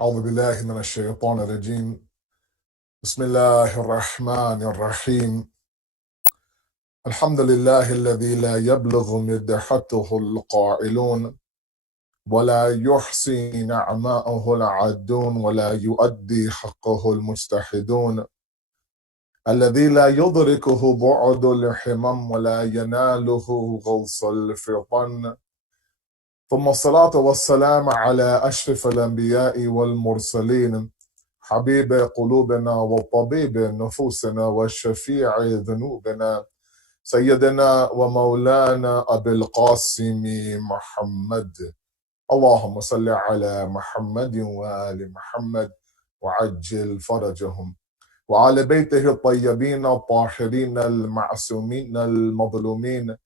أعوذ بالله من الشيطان الرجيم بسم الله الرحمن الرحيم الحمد لله الذي لا يبلغ مدحته القائلون ولا يحصي نعماءه العادون ولا يؤدي حقه المجتهدون الذي لا يدركه بعد الحمم ولا يناله غوص الفطن ثم الصلاة والسلام على أشرف الأنبياء والمرسلين حبيب قلوبنا وطبيب نفوسنا وشفيع ذنوبنا سيدنا ومولانا أبي القاسم محمد اللهم صل على محمد وآل محمد وعجل فرجهم وعلى بيته الطيبين الطاهرين المعصومين المظلومين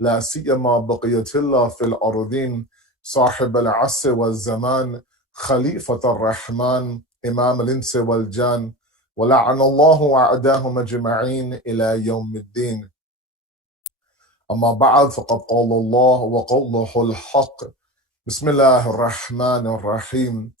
لا سيما بقية الله في الأرضين صاحب العصر والزمان خليفة الرحمن إمام الإنس والجان ولعن الله أعداهم أجمعين إلى يوم الدين أما بعد فقد قال الله وقوله الحق بسم الله الرحمن الرحيم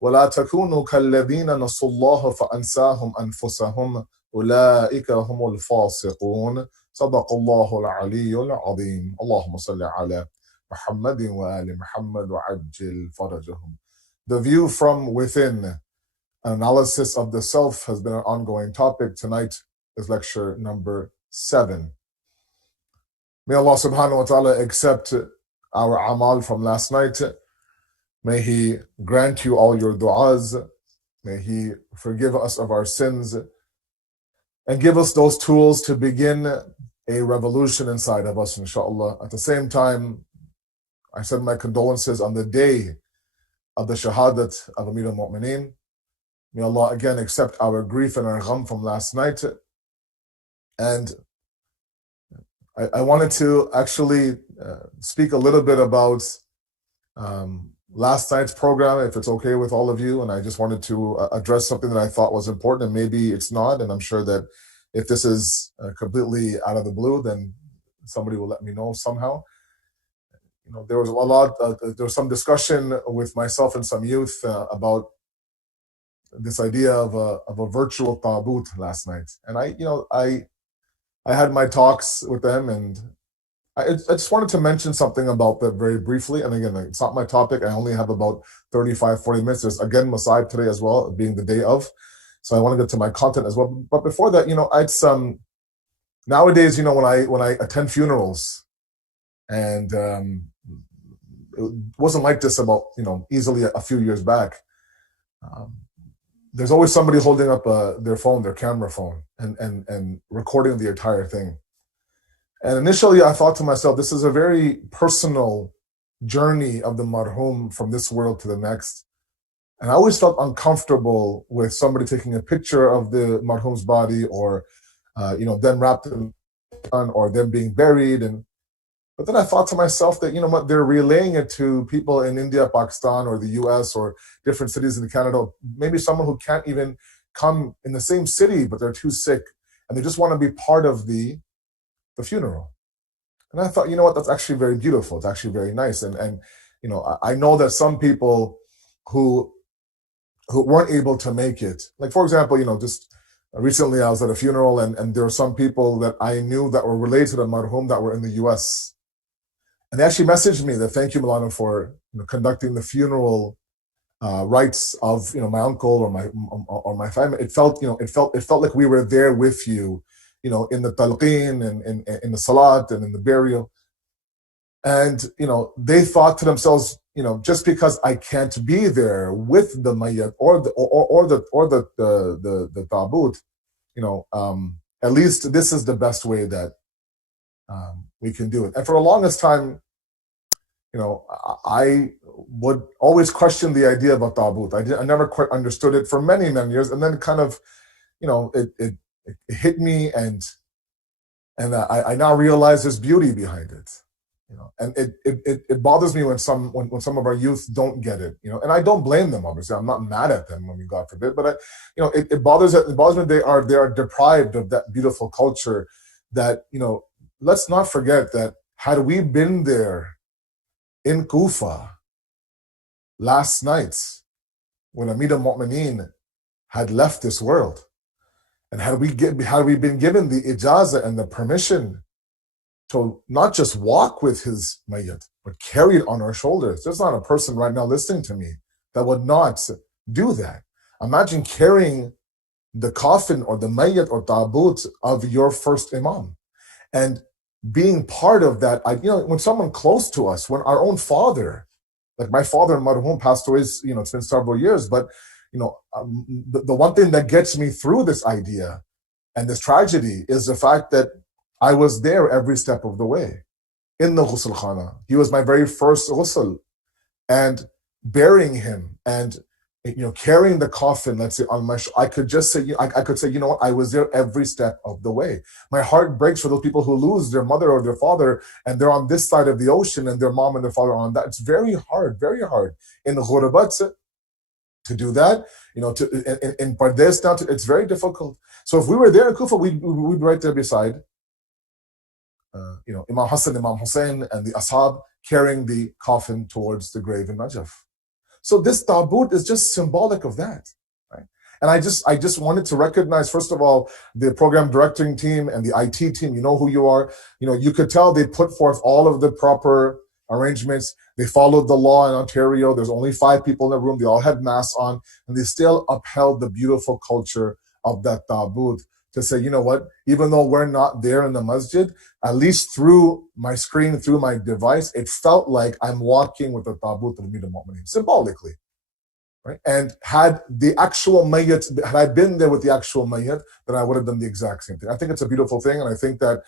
ولا تكونوا كالذين نسوا الله فأنساهم أنفسهم أولئك هم الفاسقون صدق الله العلي العظيم اللهم صل على محمد وآل محمد وعجل فرجهم. The view from within, an analysis of the self, has been an ongoing topic. Tonight is lecture number 7. May Allah subhanahu wa ta'ala accept our amal from last night. May He grant you all your du'as. May He forgive us of our sins and give us those tools to begin a revolution inside of us, inshallah. At the same time, I send my condolences on the day of the shahadat of Amir al-Mu'mineen. May Allah again accept our grief and our gham from last night. And I wanted to actually speak a little bit about last night's program, if it's okay with all of you. And I just wanted to address something that I thought was important, and maybe it's not. And I'm sure that if this is completely out of the blue, then somebody will let me know somehow. There was some discussion with myself and some youth about this idea of a virtual taboot last night. And I had my talks with them, and I just wanted to mention something about that very briefly. And again, it's not my topic. I only have about 35, 40 minutes. There's again Masai today as well, being the day of. So I want to get to my content as well. But before that, it's nowadays, when I attend funerals, and it wasn't like this about, easily a few years back. There's always somebody holding up their phone, their camera phone, and recording the entire thing. And initially I thought to myself, this is a very personal journey of the marhum from this world to the next. And I always felt uncomfortable with somebody taking a picture of the marhum's body, or, them wrapped in, or them being buried. But then I thought to myself that, what, they're relaying it to people in India, Pakistan, or the US, or different cities in Canada, maybe someone who can't even come in the same city, but they're too sick, and they just want to be part of the funeral. And I thought, what, that's actually very beautiful. It's actually very nice. And I know that some people who weren't able to make it, like, for example, just recently I was at a funeral, and there were some people that I knew that were related to the marhum that were in the US. And they actually messaged me that thank you, Milano, for conducting the funeral rites of my uncle or my family. It felt like we were there with you, in the talqeen and in the salat and in the burial. And they thought to themselves, just because I can't be there with the mayyat or the taboot, at least this is the best way that we can do it. And for the longest time, I would always question the idea of a taboot. I never quite understood it for many, many years, and then kind of, it hit me, and I now realize there's beauty behind it. And it bothers me when some of our youth don't get it. And I don't blame them. Obviously, I'm not mad at them. God forbid. But it bothers me. They are deprived of that beautiful culture. That let's not forget that had we been there in Kufa last night, when Amir al-Mu'mineen had left this world, and had we been given the ijazah and the permission to not just walk with his mayyat, but carry it on our shoulders. There's not a person right now listening to me that would not do that. Imagine carrying the coffin or the mayyat or tabut of your first imam, and being part of that. When someone close to us, when our own father, like my father in Marhum passed away, it's been several years, but the one thing that gets me through this idea and this tragedy is the fact that I was there every step of the way in the ghusl khana. He was my very first ghusl, and burying him and carrying the coffin, let's say, on my I could just say, I could say, you know what, I was there every step of the way. My heart breaks for those people who lose their mother or their father, and they're on this side of the ocean, and their mom and their father are on that. It's very hard in ghurabat to do that. In Pardes now, it's very difficult. So if we were there in Kufa, we'd be right there beside Imam Hassan, Imam Hussein, and the ashab carrying the coffin towards the grave in Najaf. So this tabut is just symbolic of that, right? And I just wanted to recognize, first of all, the program directing team and the IT team. You know who you are. You could tell they put forth all of the proper arrangements. They followed the law in Ontario. There's only 5 people in the room. They all had masks on, and they still upheld the beautiful culture of that tabut to say, you know what, even though we're not there in the masjid, at least through my screen, through my device, it felt like I'm walking with the tabut of Amir al-Mu'mineen, symbolically, right? And had the actual mayyat, had I been there with the actual mayyat, then I would have done the exact same thing. I think it's a beautiful thing, and I think that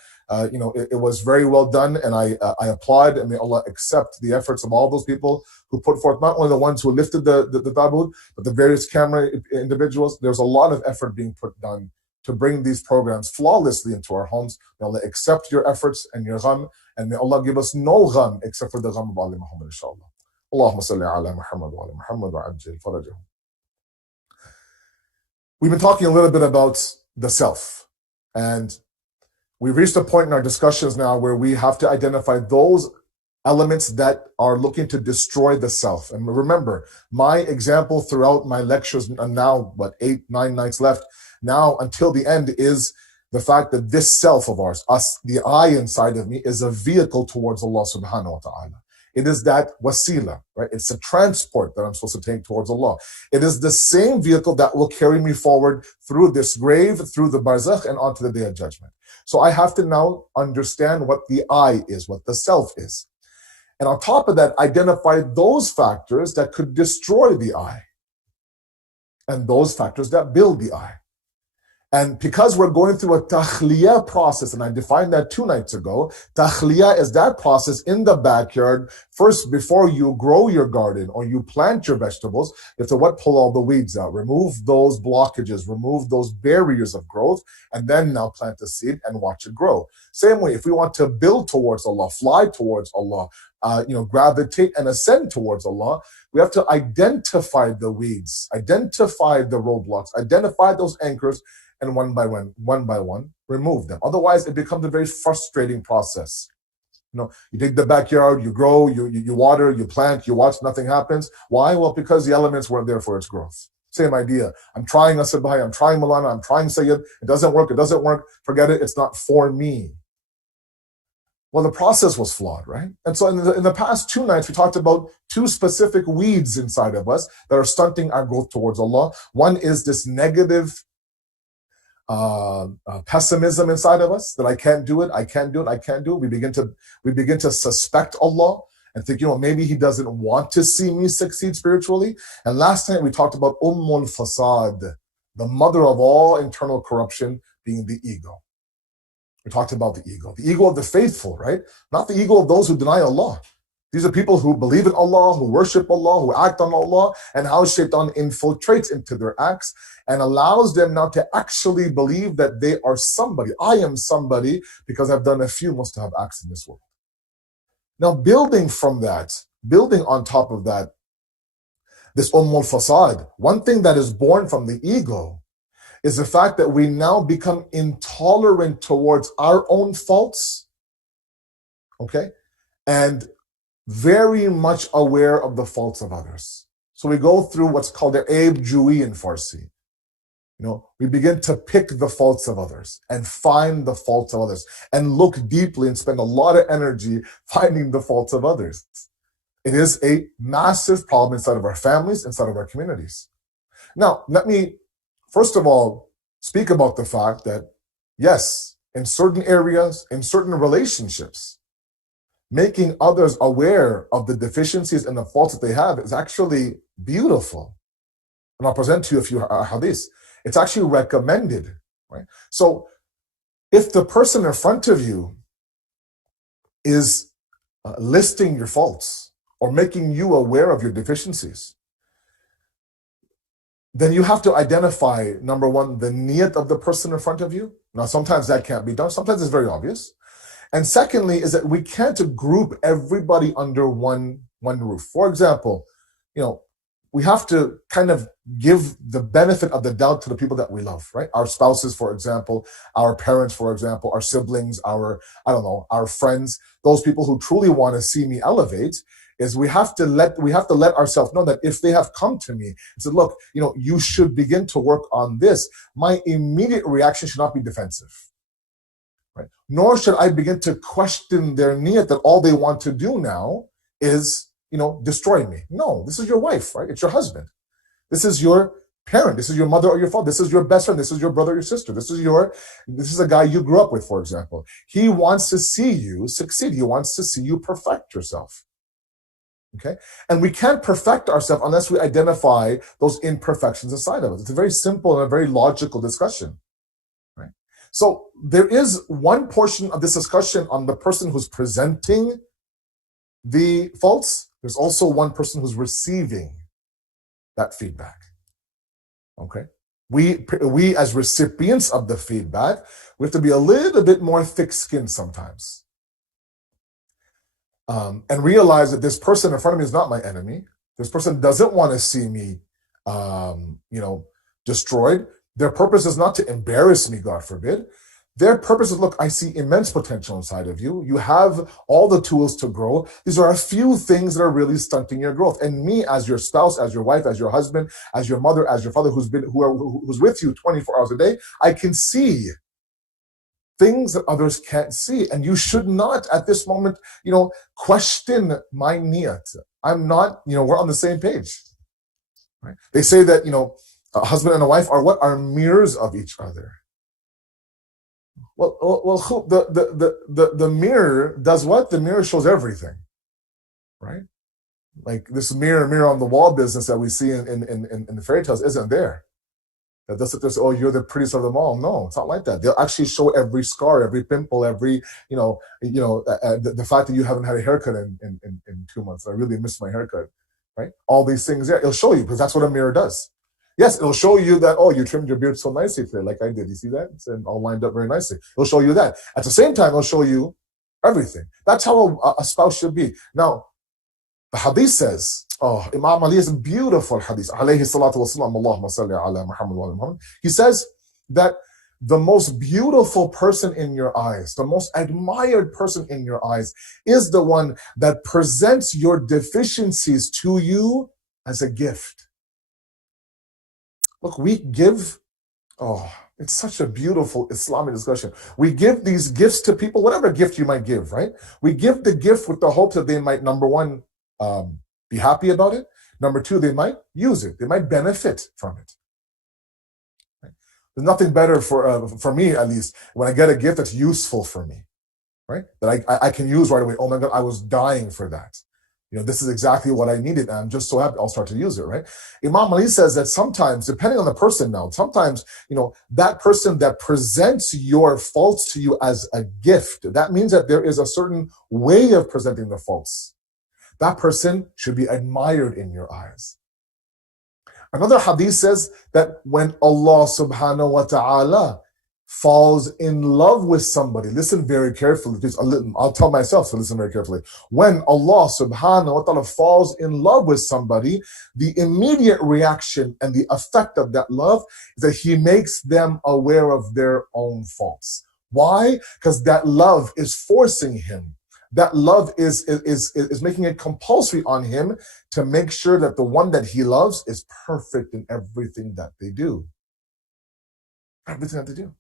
it was very well done, and I applaud, and may Allah accept the efforts of all those people who put forth, not only the ones who lifted the tabut, but the various camera individuals. There's a lot of effort being put down to bring these programs flawlessly into our homes. May Allah accept your efforts and your gham, and may Allah give us no gham except for the gham of Ali Muhammad, inshallah. Allahumma salli ala Muhammad wa ala Muhammad wa ajil farajahum. We've been talking a little bit about the self, and we've reached a point in our discussions now where we have to identify those elements that are looking to destroy the self. And remember, my example throughout my lectures, and now, 8-9 nights left, now until the end, is the fact that this self of ours, us, the I inside of me, is a vehicle towards Allah subhanahu wa ta'ala. It is that wasila, right? It's a transport that I'm supposed to take towards Allah. It is the same vehicle that will carry me forward through this grave, through the barzakh, and onto the day of judgment. So I have to now understand what the I is, what the self is. And on top of that, identify those factors that could destroy the I, and those factors that build the I. And because we're going through a takhliya process, and I defined that 2 nights ago, takhliya is that process in the backyard. First, before you grow your garden or you plant your vegetables, you have to pull all the weeds out, remove those blockages, remove those barriers of growth, and then now plant the seed and watch it grow. Same way, if we want to build towards Allah, fly towards Allah, gravitate and ascend towards Allah, we have to identify the weeds, identify the roadblocks, identify those anchors, and one by one, remove them. Otherwise, it becomes a very frustrating process. You dig the backyard, you grow, you water, you plant, you watch, nothing happens. Why? Well, because the elements weren't there for its growth. Same idea. I'm trying Asad Bahai, I'm trying Malana, I'm trying Sayyid. It doesn't work. Forget it. It's not for me. Well, the process was flawed, right? And so in the past 2 nights, we talked about 2 specific weeds inside of us that are stunting our growth towards Allah. One is this negative pessimism inside of us that I can't do it. We begin to suspect Allah and think, maybe He doesn't want to see me succeed spiritually. And last night we talked about Ummul Fasad, the mother of all internal corruption, being the ego. We talked about the ego of the faithful, right? Not the ego of those who deny Allah. These are people who believe in Allah, who worship Allah, who act on Allah, and how Shaitan infiltrates into their acts and allows them now to actually believe that they are somebody. I am somebody because I've done a few mustahab acts in this world. Now, building on top of that, this Ummul Fasad, one thing that is born from the ego is the fact that we now become intolerant towards our own faults, okay? And very much aware of the faults of others. So we go through what's called the Aib Jui in Farsi. We begin to pick the faults of others and find the faults of others and look deeply and spend a lot of energy finding the faults of others. It is a massive problem inside of our families, inside of our communities. Now, let me, first of all, speak about the fact that, yes, in certain areas, in certain relationships, making others aware of the deficiencies and the faults that they have is actually beautiful. And I'll present to you a few hadiths. It's actually recommended, right? So if the person in front of you is listing your faults or making you aware of your deficiencies, then you have to identify, number one, the niyat of the person in front of you. Now, sometimes that can't be done. Sometimes it's very obvious. And secondly, is that we can't group everybody under one roof. For example, we have to kind of give the benefit of the doubt to the people that we love, right? Our spouses, for example, our parents, for example, our siblings, our friends, those people who truly want to see me elevate, is we have to let ourselves know that if they have come to me and said, look, you should begin to work on this, my immediate reaction should not be defensive, right? Nor should I begin to question their niyat that all they want to do now is destroy me. No, this is your wife, right? It's your husband. This is your parent. This is your mother or your father. This is your best friend. This is your brother or your sister. This is a guy you grew up with, for example. He wants to see you succeed. He wants to see you perfect yourself. Okay? And we can't perfect ourselves unless we identify those imperfections inside of us. It's a very simple and a very logical discussion. Right? So there is one portion of this discussion on the person who's presenting the faults. There's also one person who's receiving that feedback. Okay? We as recipients of the feedback, we have to be a little bit more thick-skinned sometimes. And realize that this person in front of me is not my enemy. This person doesn't want to see me, destroyed. Their purpose is not to embarrass me, God forbid. Their purpose is, look, I see immense potential inside of you. You have all the tools to grow. These are a few things that are really stunting your growth. And me, as your spouse, as your wife, as your husband, as your mother, as your father, who's with you 24 hours a day, I can see things that others can't see. And you should not, at this moment, question my niyat. I'm not, we're on the same page. Right? They say that, a husband and a wife are mirrors of each other. Well, the mirror does what? The mirror shows everything, right? Like this mirror on the wall business that we see in the fairy tales isn't there. That doesn't just, you're the prettiest of them all. No, it's not like that. They'll actually show every scar, every pimple, every, the fact that you haven't had a haircut in 2 months. I really miss my haircut, right? All these things there, it'll show you because that's what a mirror does. Yes, it'll show you that, you trimmed your beard so nicely today, like I did. You see that? It's all lined up very nicely. It'll show you that. At the same time, it'll show you everything. That's how a spouse should be. Now, the hadith says, Imam Ali is a beautiful hadith. Alayhi salatu wasalam, Allahumma salli ala Muhammad wa ala Muhammad. He says that the most beautiful person in your eyes, the most admired person in your eyes is the one that presents your deficiencies to you as a gift. Look, we give, it's such a beautiful Islamic discussion. We give these gifts to people, whatever gift you might give, right? We give the gift with the hope that they might, number one, be happy about it. Number two, they might use it. They might benefit from it. Right? There's nothing better for me, at least, when I get a gift that's useful for me, right? That I can use right away. Oh my God, I was dying for that. This is exactly what I needed, and I'm just so happy I'll start to use it, right? Imam Ali says that sometimes, depending on the person now, sometimes, that person that presents your faults to you as a gift, that means that there is a certain way of presenting the faults. That person should be admired in your eyes. Another hadith says that when Allah subhanahu wa ta'ala falls in love with somebody, listen very carefully. I'll tell myself to listen very carefully. When Allah subhanahu wa ta'ala falls in love with somebody, the immediate reaction and the effect of that love is that He makes them aware of their own faults. Why? Because that love is forcing him, that love is making it compulsory on him to make sure that the one that he loves is perfect in everything that they do. Everything that they do.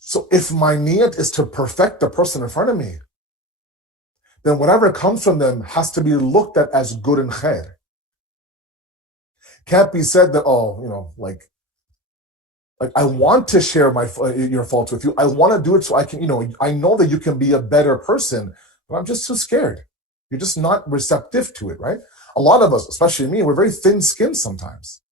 So if my niyat is to perfect the person in front of me, then whatever comes from them has to be looked at as good and khair. Can't be said that, like I want to share your faults with you. I want to do it so I can, I know that you can be a better person, but I'm just too scared. You're just not receptive to it, right? A lot of us, especially me, we're very thin-skinned sometimes,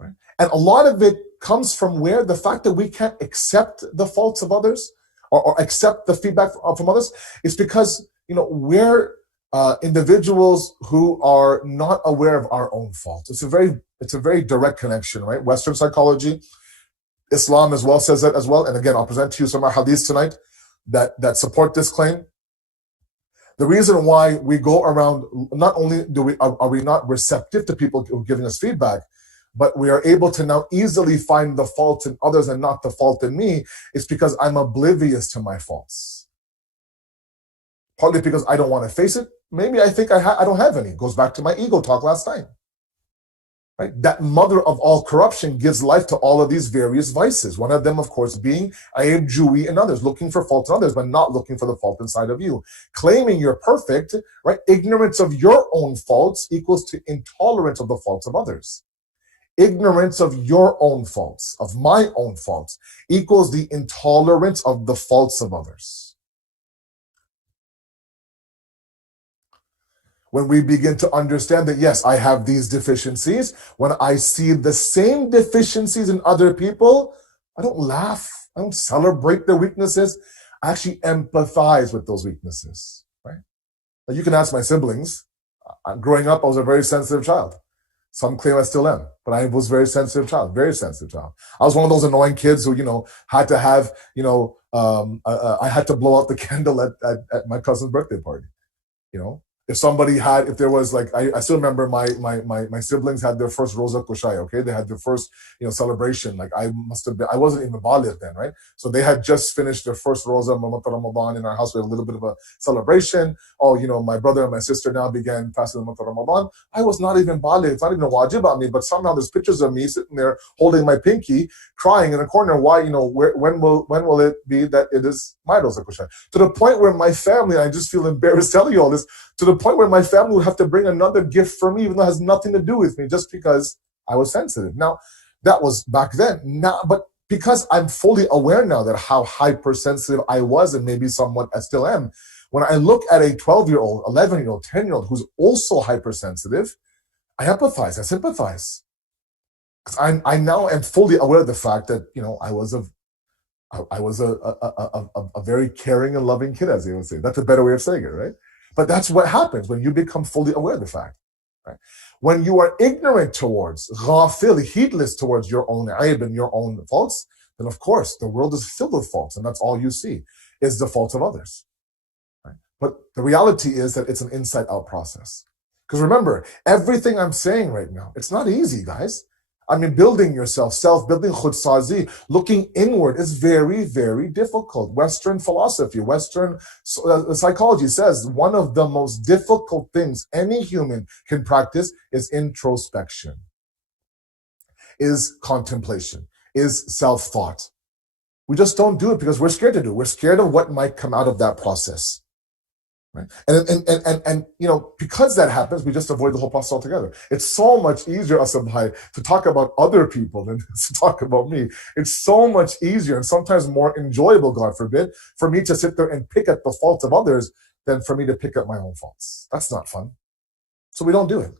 right? And a lot of it comes from where the fact that we can't accept the faults of others or accept the feedback from others is because, we're individuals who are not aware of our own faults. It's a very direct connection, right? Western psychology, Islam as well says that as well. And again, I'll present to you some hadiths tonight that support this claim. The reason why we go around, not only are we not receptive to people who are giving us feedback, but we are able to now easily find the fault in others and not the fault in me, is because I'm oblivious to my faults. Partly because I don't want to face it. Maybe I think I don't have any. It goes back to my ego talk last time. Right? That mother of all corruption gives life to all of these various vices. One of them, of course, being ayib jui in others, looking for faults in others, but not looking for the fault inside of you. Claiming you're perfect, right? Ignorance of your own faults equals to intolerance of the faults of others. Ignorance of your own faults, of my own faults, equals the intolerance of the faults of others. When we begin to understand that, yes, I have these deficiencies, when I see the same deficiencies in other people, I don't laugh, I don't celebrate their weaknesses, I actually empathize with those weaknesses, right? Now, you can ask my siblings. Growing up, I was a very sensitive child. Some claim I still am, but I was a very sensitive child, very sensitive child. I was one of those annoying kids who, had to have, I had to blow out the candle at my cousin's birthday party, If there was like, I still remember my siblings had their first Rosa Kushai, okay? They had their first, celebration. Like I wasn't even baligh then, right? So they had just finished their first Rosa Ramadan in our house. We had a little bit of a celebration. Oh, my brother and my sister now began fasting the month of Ramadan. I was not even baligh. It's not even a wajib on me, but somehow there's pictures of me sitting there holding my pinky, crying in a corner. Why, when will it be that it is my Rosa Kushai? To the point where my family, I just feel embarrassed telling you all this, to the point where my family would have to bring another gift for me, even though it has nothing to do with me, just because I was sensitive. Now, that was back then. Now, but because I'm fully aware now that how hypersensitive I was, and maybe somewhat I still am, when I look at a 12-year-old, 11-year-old, 10-year-old who's also hypersensitive, I empathize, I sympathize. Because I now am fully aware of the fact that, I was a very caring and loving kid, as they would say. That's a better way of saying it, right? But that's what happens when you become fully aware of the fact. Right? When you are ignorant towards, ghafil, heedless towards your own aib and your own faults, then of course the world is filled with faults, and that's all you see is the faults of others. Right? But the reality is that it's an inside-out process. Because remember, everything I'm saying right now, it's not easy, guys. I mean, building yourself, self-building, khudsazi, looking inward is very, very difficult. Western philosophy, Western psychology says one of the most difficult things any human can practice is introspection, is contemplation, is self-thought. We just don't do it because we're scared to do it. We're scared of what might come out of that process. Right? And because that happens, we just avoid the whole process altogether. It's so much easier, Asabhai, to talk about other people than to talk about me. It's so much easier and sometimes more enjoyable, God forbid, for me to sit there and pick at the faults of others than for me to pick at my own faults. That's not fun. So we don't do it.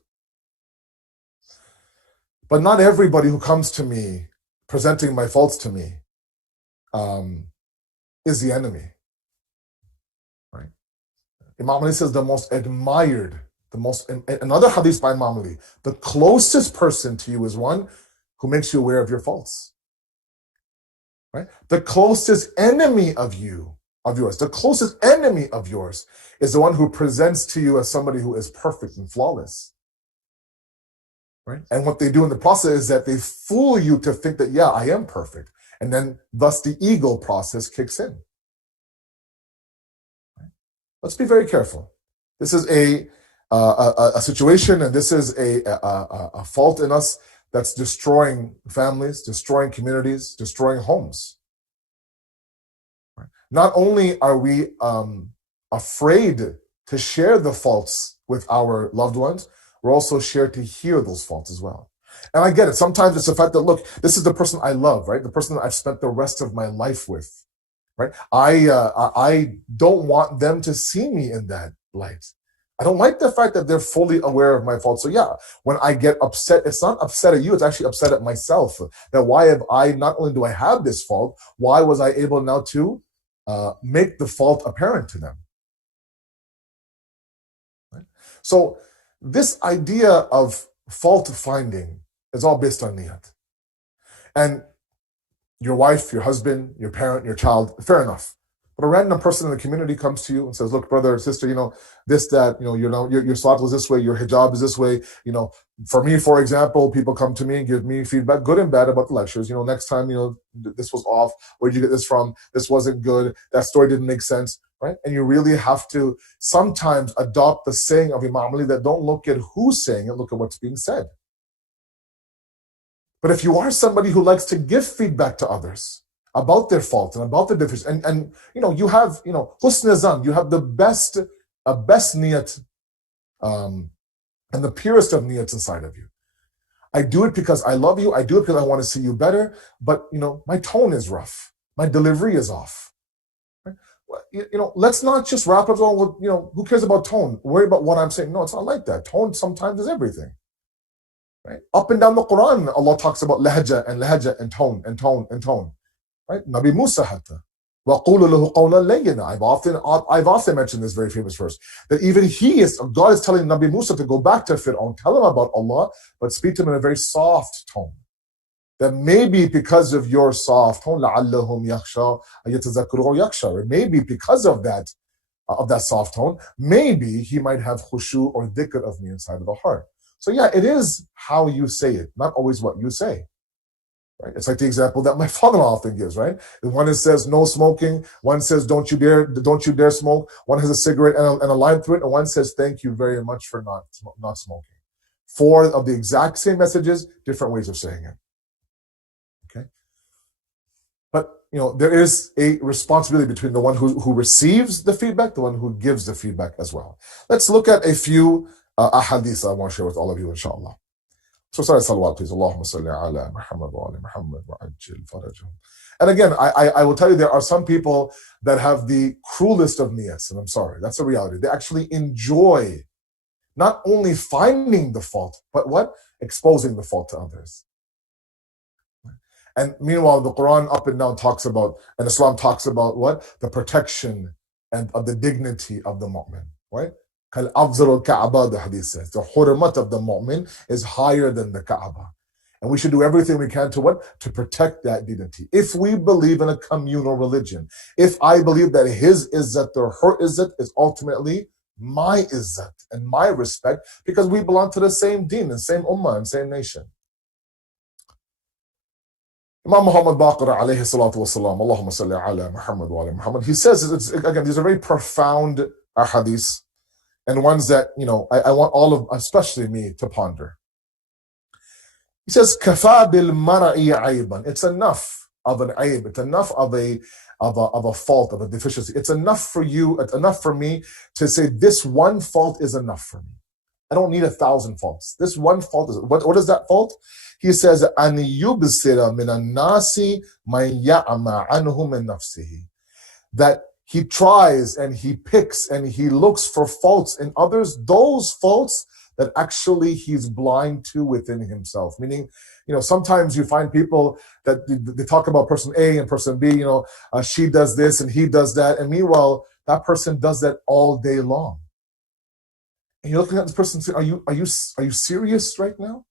But not everybody who comes to me presenting my faults to me is the enemy. Imam Ali says the most admired, another hadith by Imam Ali, the closest person to you is one who makes you aware of your faults. Right? The closest enemy of yours, the closest enemy of yours is the one who presents to you as somebody who is perfect and flawless. Right? And what they do in the process is that they fool you to think that, yeah, I am perfect. And then thus the ego process kicks in. Let's be very careful. This is a situation, and this is a fault in us that's destroying families, destroying communities, destroying homes. Not only are we afraid to share the faults with our loved ones, we're also scared to hear those faults as well. And I get it. Sometimes it's the fact that, look, this is the person I love, right? The person that I've spent the rest of my life with, right? I don't want them to see me in that light. I don't like the fact that they're fully aware of my faults. So yeah, when I get upset, it's not upset at you, it's actually upset at myself. That why have I, not only do I have this fault, why was I able now to make the fault apparent to them? Right? So this idea of fault finding is all based on niyat. And your wife, your husband, your parent, your child, fair enough. But a random person in the community comes to you and says, look, brother or sister, this, that, your salat was this way, your hijab is this way. For me, for example, people come to me and give me feedback, good and bad, about the lectures. Next time, this was off. Where did you get this from? This wasn't good. That story didn't make sense, right? And you really have to sometimes adopt the saying of Imam Ali that don't look at who's saying it, look at what's being said. But if you are somebody who likes to give feedback to others about their faults and about their differences, and you have husn zan, you have the best niyat, and the purest of niyats inside of you. I do it because I love you. I do it because I want to see you better. But my tone is rough. My delivery is off. Right? Let's not just wrap up on who cares about tone? Worry about what I'm saying. No, it's not like that. Tone sometimes is everything. Right? Up and down the Quran, Allah talks about lahja and tone and tone and tone. Right? Nabi Musa hatta. I've often mentioned this very famous verse, that even God is telling Nabi Musa to go back to Fir'aun, tell him about Allah, but speak to him in a very soft tone. That maybe because of your soft tone, لَعَلَّهُمْ يَخْشَى يَتَذَكَّرُوا يَخْشَى, or maybe because of that soft tone, maybe he might have khushu or dhikr of me inside of the heart. So yeah, it is how you say it, not always what you say. Right? It's like the example that my father often gives, right? One says no smoking, one says don't you dare smoke, one has a cigarette and a line through it, and one says thank you very much for not smoking. 4 of the exact same messages, different ways of saying it. Okay? But there is a responsibility between the one who receives the feedback, the one who gives the feedback as well. Let's look at a few ahadith I want to share with all of you, inshallah. So sorry, salawat, please. Allahumma salli ala Muhammad wa ala Muhammad wa ajil farajahum. And again, I will tell you, there are some people that have the cruelest of niyats, and I'm sorry, that's a reality. They actually enjoy not only finding the fault, but what? Exposing the fault to others. And meanwhile, the Quran up and down talks about, and Islam talks about what? The protection and of the dignity of the mu'min, right? The hadith says the hurmat of the mu'min is higher than the Kaaba. And we should do everything we can to what? To protect that dignity. If we believe in a communal religion, if I believe that his izzat or her izzat is ultimately my izzat and my respect, because we belong to the same deen and same ummah and same nation. Imam Muhammad Baqir alayhi salatu wasalam, Allahumma salli ala Muhammad wa ala Muhammad, he says, again, these are very profound ahadith, and ones that, I want all of, especially me, to ponder. He says, "Kafa bil mar'i ayban." It's enough of an ayb. It's enough of a fault, of a deficiency. It's enough for you. It's enough for me to say this one fault is enough for me. I don't need 1,000 faults. This one fault is what is that fault? He says, "An yubsira min an-nasi man ya'ma anhu min nafsihi." That he tries and he picks and he looks for faults in others, those faults that actually he's blind to within himself. Meaning, sometimes you find people that they talk about person A and person B, she does this and he does that. And meanwhile, that person does that all day long. And you're looking at this person saying, are you serious right now?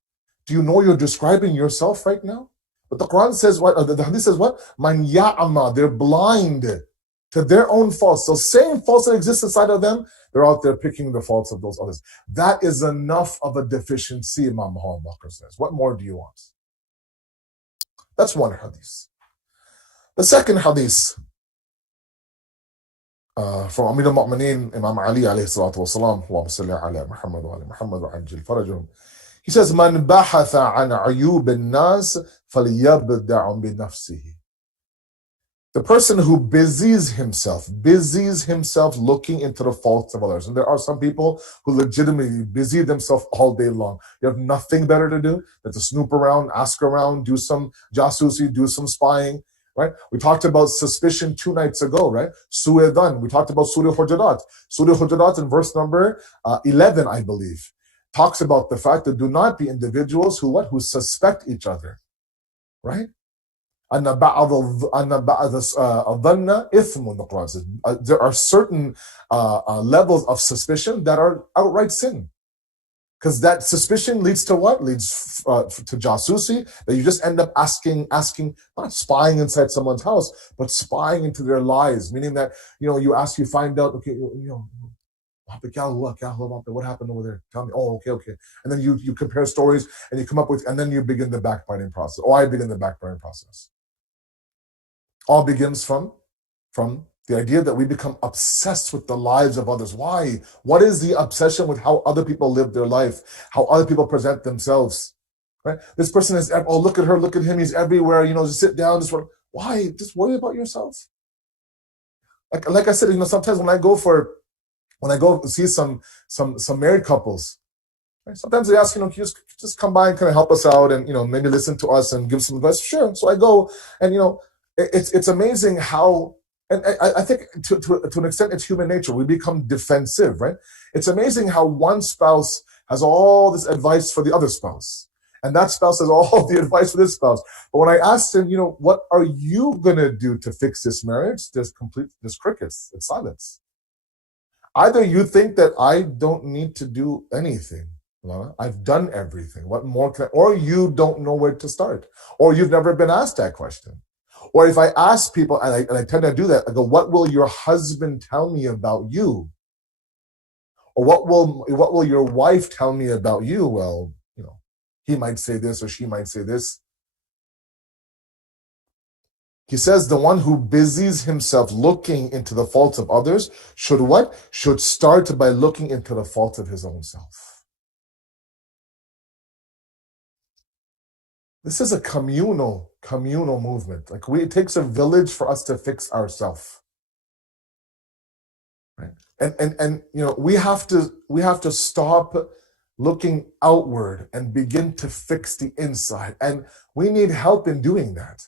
Do you know you're describing yourself right now? But the Quran says what? The Hadith says what? Man ya'ama, they're blind to their own faults. So same faults that exist inside of them, they're out there picking the faults of those others. That is enough of a deficiency, Imam Muhammad Baqir says. What more do you want? That's one hadith. The second hadith from Amir al-Mu'mineen, Imam Ali alayhi salatu wa salam, Allahumma salli ala Muhammad wa ala Muhammad wa ajil farajahum. He says, Man bahatha an ayub al-nas falyabda'u bi nafsihi. The person who busies himself looking into the faults of others. And there are some people who legitimately busy themselves all day long. You have nothing better to do than to snoop around, ask around, do some jasusi, do some spying, right? We talked about suspicion 2 nights ago, right? Su'edan. We talked about Surah Hujurat. Surah Hujurat in verse number 11, I believe, talks about the fact that do not be individuals who what? Who suspect each other, right? أن بعض الظن إثم, the Quran says. There are certain levels of suspicion that are outright sin. Because that suspicion leads to what? Leads to jasusi, that you just end up asking, not spying inside someone's house, but spying into their lives. Meaning that, you find out, okay, what happened over there? Tell me. Oh, okay. And then you compare stories and you come up with, and then you begin the backbiting process. I begin the backbiting process. All begins from the idea that we become obsessed with the lives of others. Why? What is the obsession with how other people live their life, how other people present themselves? Right? This person is, oh, look at her, look at him, he's everywhere, just sit down, why? Just worry about yourself. Like I said, sometimes when I go see some married couples, right? Sometimes they ask, just come by and kind of help us out and, maybe listen to us and give some advice. Sure. So I go and, it's amazing how, and I think to an extent it's human nature. We become defensive, right? It's amazing how one spouse has all this advice for the other spouse, and that spouse has all the advice for this spouse. But when I asked him, what are you gonna do to fix this marriage? There's crickets. It's silence. Either you think that I don't need to do anything. I've done everything. What more can I, or you don't know where to start, or you've never been asked that question. Or if I ask people, and I tend to do that, I go, what will your husband tell me about you? Or what will your wife tell me about you? Well, he might say this or she might say this. He says the one who busies himself looking into the faults of others should what? Should start by looking into the faults of his own self. This is a communal movement. It takes a village for us to fix ourselves. Right? And we have to stop looking outward and begin to fix the inside. And we need help in doing that.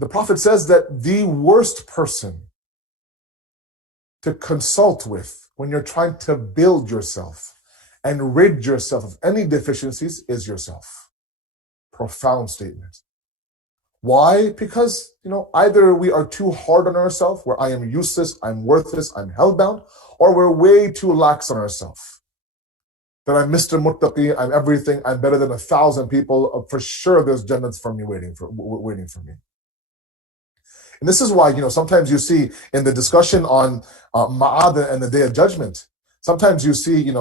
The Prophet says that the worst person to consult with when you're trying to build yourself and rid yourself of any deficiencies is yourself. Profound statement. Why? Because, either we are too hard on ourselves, where I am useless, I'm worthless, I'm hellbound, or we're way too lax on ourselves. That I'm Mr. Muttaqi, I'm everything, I'm better than 1,000 people. For sure, there's jannats for me waiting for me. And this is why, sometimes you see in the discussion on Ma'ad and the Day of Judgment, sometimes you see,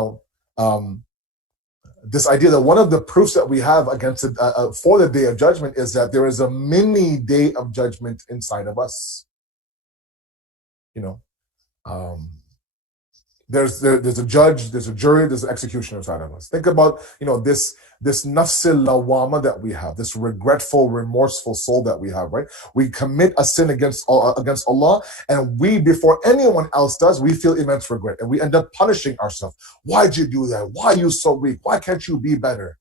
this idea that one of the proofs that we have against it for the Day of Judgment is that there is a mini Day of Judgment inside of us. There's a judge, there's a jury, there's an executioner inside of us. Think about this nafsil lawama that we have, this regretful, remorseful soul that we have, right? We commit a sin against Allah, and we, before anyone else does, we feel immense regret, and we end up punishing ourselves. Why'd you do that? Why are you so weak? Why can't you be better?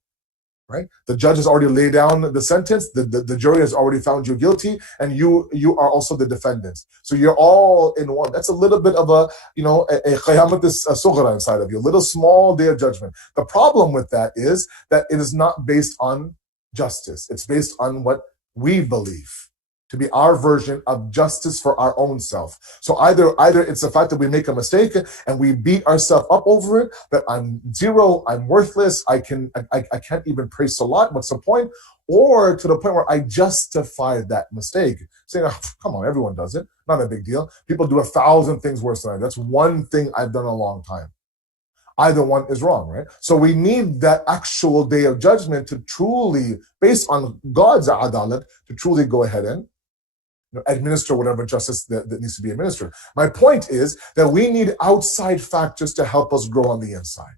Right? The judge has already laid down the sentence, the jury has already found you guilty, and you are also the defendant. So you're all in one. That's a little bit of a qiyamat sughra inside of you, a little small Day of Judgment. The problem with that is that it is not based on justice. It's based on what we believe to be our version of justice for our own self. So either it's the fact that we make a mistake and we beat ourselves up over it, that I'm zero, I'm worthless, I can't even pray salat, what's the point? Or to the point where I justify that mistake, saying, oh, come on, everyone does it, not a big deal. People do 1,000 things worse than I do. That's one thing I've done a long time. Either one is wrong, right? So we need that actual Day of Judgment to truly, based on God's adalat, to truly go ahead and administer whatever justice that needs to be administered. My point is that we need outside factors to help us grow on the inside.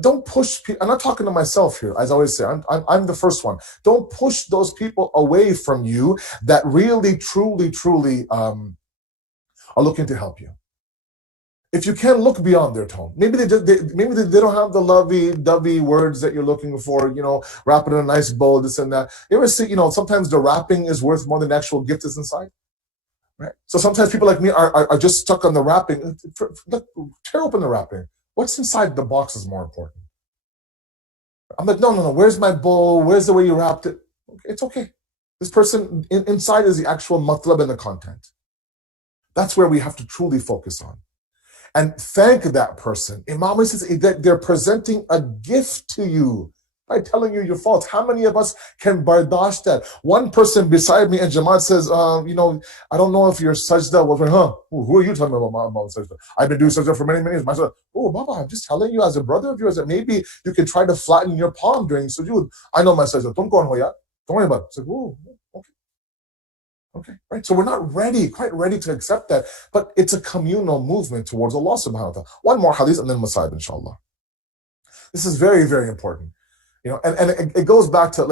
Don't push people. I'm not talking to myself here, as I always say. I'm the first one. Don't push those people away from you that really, truly are looking to help you. If you can, look beyond their tone. Maybe they don't have the lovey-dovey words that you're looking for. Wrap it in a nice bow, this and that. You ever see? Sometimes the wrapping is worth more than the actual gift is inside. Right? So sometimes people like me are just stuck on the wrapping. Look, tear open the wrapping. What's inside the box is more important. I'm like, no. Where's my bow? Where's the way you wrapped it? It's okay. This person inside is the actual matlab and the content. That's where we have to truly focus on. And thank that person. Imam says that they're presenting a gift to you by telling you your faults. How many of us can bardash that? One person beside me in Jamaat says, I don't know if your sajda was, who are you telling me about sajda? I've been doing sajda for many, many years. Myself, Baba, I'm just telling you as a brother of yours that maybe you can try to flatten your palm during sujood. I know my sajda. Don't worry about it. It's like, okay. Okay, right? So we're not quite ready to accept that, but it's a communal movement towards Allah subhanahu wa ta'ala. One more hadith and then Masayib, inshallah. This is very, very important. And it goes back to,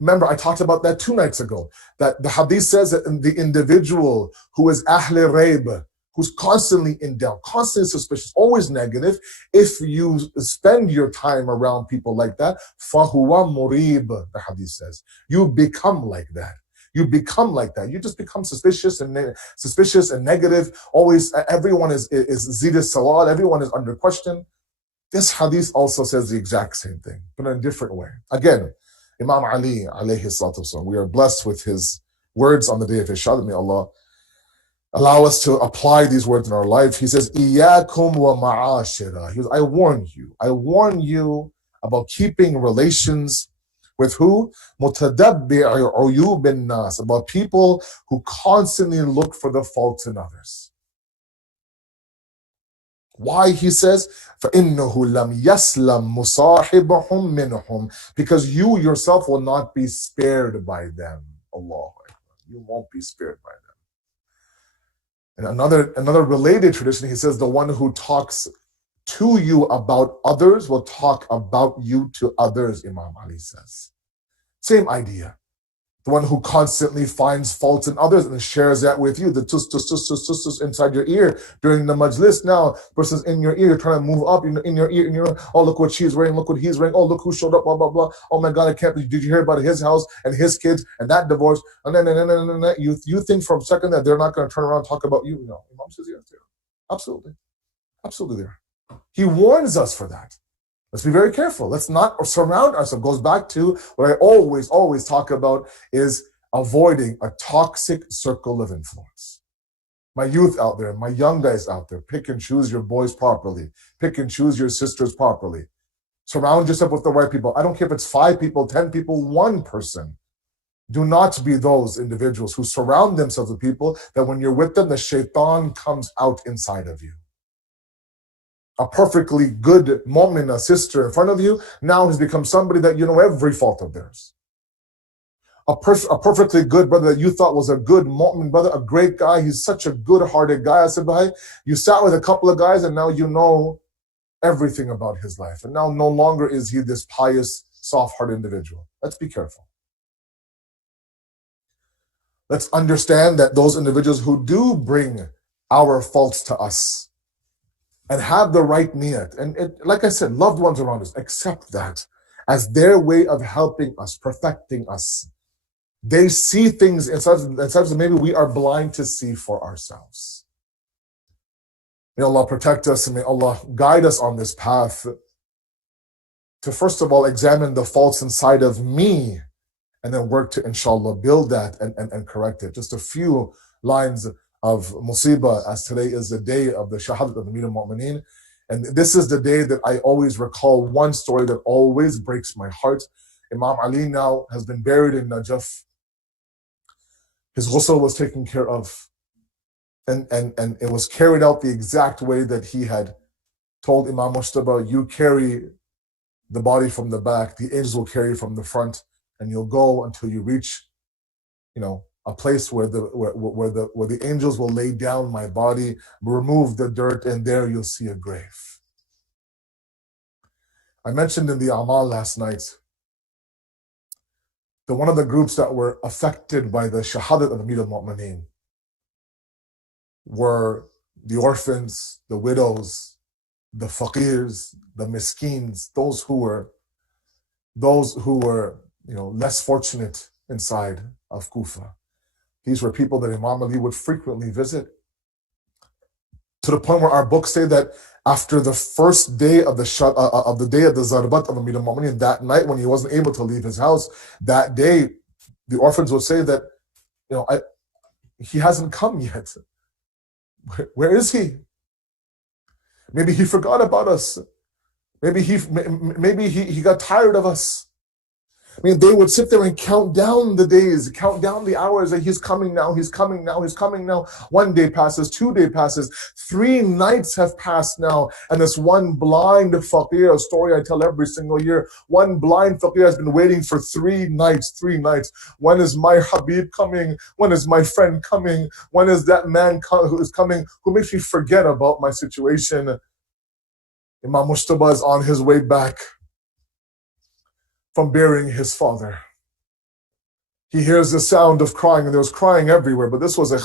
remember I talked about that 2 nights ago, that the hadith says that the individual who is ahle rayb, who's constantly in doubt, constantly suspicious, always negative, if you spend your time around people like that, fahuwa murib, the hadith says, you become like that. You become like that. You just become suspicious and negative. Always, everyone is zid sawal. Everyone is under question. This hadith also says the exact same thing, but in a different way. Again, Imam Ali, alayhi salatu wasalam, we are blessed with his words on the day of his shahadah. May Allah allow us to apply these words in our life. He says, Iyakum wa ma'ashira. He goes, I warn you about keeping relations with who? Mutadabbi'i uyub an-nas, about people who constantly look for the faults in others. Why? He says, فَإِنَّهُ لَمْ يَسْلَمْ مُصَاحِبَهُمْ مِنْهُمْ, because you yourself will not be spared by them. Allah, you won't be spared by them. And another related tradition, he says, the one who talks to you about others will talk about you to others, Imam Ali says. Same idea. The one who constantly finds faults in others and shares that with you, the tus inside your ear during the majlis. Now, person's in your ear, you're trying to move up in your ear, oh, look what she's wearing, look what he's wearing, oh, look who showed up, blah, blah, blah. Oh my God, I can't believe, did you hear about his house and his kids and that divorce? And then you think for a second that they're not going to turn around and talk about you. No, Imam says yes, they are. Absolutely. Absolutely there. He warns us for that. Let's be very careful. Let's not surround ourselves. Goes back to what I always talk about is avoiding a toxic circle of influence. My youth out there, my young guys out there, pick and choose your boys properly. Pick and choose your sisters properly. Surround yourself with the right people. I don't care if it's 5 people, 10 people, 1 person. Do not be those individuals who surround themselves with people that when you're with them, the shaitan comes out inside of you. A perfectly good mu'min, a sister in front of you, now has become somebody that you know every fault of theirs. A perfectly good brother that you thought was a good mu'min brother, a great guy, he's such a good-hearted guy. I said, you sat with a couple of guys and now you know everything about his life. And now no longer is he this pious, soft-hearted individual. Let's be careful. Let's understand that those individuals who do bring our faults to us and have the right niyat, and like I said, loved ones around us, accept that as their way of helping us, perfecting us. They see things inside that maybe we are blind to see for ourselves. May Allah protect us and may Allah guide us on this path to first of all examine the faults inside of me and then work to inshallah build that and correct it. Just a few lines of musibah, as today is the day of the shahadat of the Amir al-Mu'mineen. And this is the day that I always recall one story that always breaks my heart. Imam Ali now has been buried in Najaf. His ghusl was taken care of. And it was carried out the exact way that he had told Imam Mushtaba, you carry the body from the back, the angels will carry it from the front, and you'll go until you reach, a place where the angels will lay down my body, remove the dirt, and there you'll see a grave. I mentioned in the Amal last night that one of the groups that were affected by the Shahadat of Amir al-Mu'mineen were the orphans, the widows, the faqirs, the miskeens, those who were less fortunate inside of Kufa. These were people that Imam Ali would frequently visit, to the point where our books say that after the first day of the day of the Zarbat of Amir al-Mu'mineen, that night when he wasn't able to leave his house, that day the orphans would say that, he hasn't come yet. Where is he? Maybe he forgot about us. Maybe he got tired of us. I mean, they would sit there and count down the days, count down the hours that he's coming now, he's coming now, he's coming now. 1 day passes, 2 days passes, 3 nights have passed now. And this one blind faqir, a story I tell every single year, one blind faqir has been waiting for 3 nights. When is my Habib coming? When is my friend coming? When is that man who is coming, who makes me forget about my situation? Imam Mujtaba is on his way back from burying his father. He hears the sound of crying, and there was crying everywhere, but this was a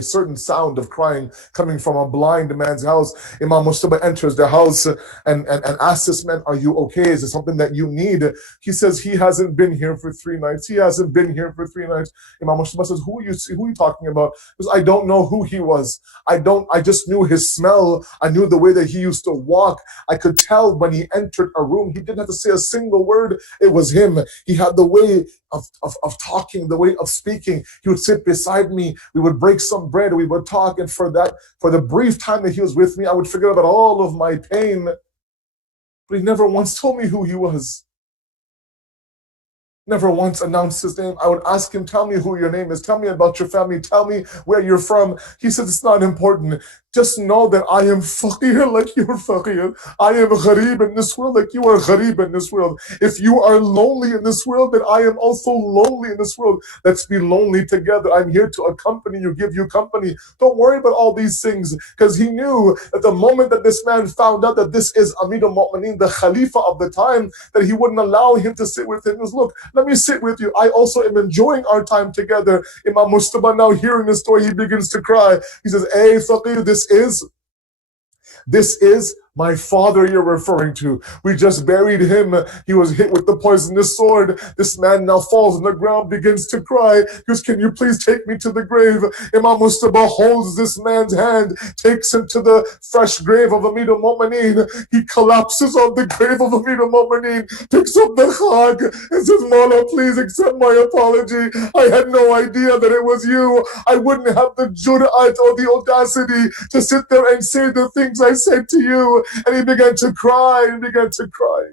certain sound of crying coming from a blind man's house. Imam Mujtaba enters the house and asks this man, "Are you okay? Is it something that you need?" He says, "He hasn't been here for 3 nights. He hasn't been here for 3 nights." Imam Mujtaba says, Who are you talking about?" He says, "I don't know who he was. I just knew his smell. I knew the way that he used to walk. I could tell when he entered a room, he didn't have to say a single word. It was him. He had the way of talking, the way of speaking. He would sit beside me. We would break some bread. We would talk. And for the brief time that he was with me, I would forget about all of my pain. But he never once told me who he was. Never once announced his name. I would ask him, "Tell me who your name is. Tell me about your family. Tell me where you're from." He said, "It's not important. Just know that I am faqir like you're faqir. I am gharib in this world like you are gharib in this world. If you are lonely in this world, then I am also lonely in this world. Let's be lonely together. I'm here to accompany you, give you company. Don't worry about all these things." Because he knew that the moment that this man found out that this is Amir al-Mu'mineen, the Khalifa of the time, that he wouldn't allow him to sit with him. He goes, "Look, let me sit with you. I also am enjoying our time together." Imam Mujtaba, now hearing this story, he begins to cry. He says, "Hey, faqir, this is my father you're referring to. We just buried him. He was hit with the poisonous sword." This man now falls on the ground, begins to cry. He goes, "Can you please take me to the grave?" Imam Mujtaba holds this man's hand, takes him to the fresh grave of Amir al-Mu'mineen. He collapses on the grave of Amir al-Mu'mineen, picks up the khag and says, "Mawla, please accept my apology. I had no idea that it was you. I wouldn't have the jur'at or the audacity to sit there and say the things I said to you." And he began to cry and began to cry.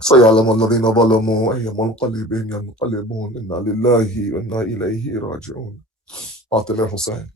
سيعلم الذين ظلموا أي منقلب ينقلبون إنا لله وإنا إليه راجعون. فاطمة Hussein.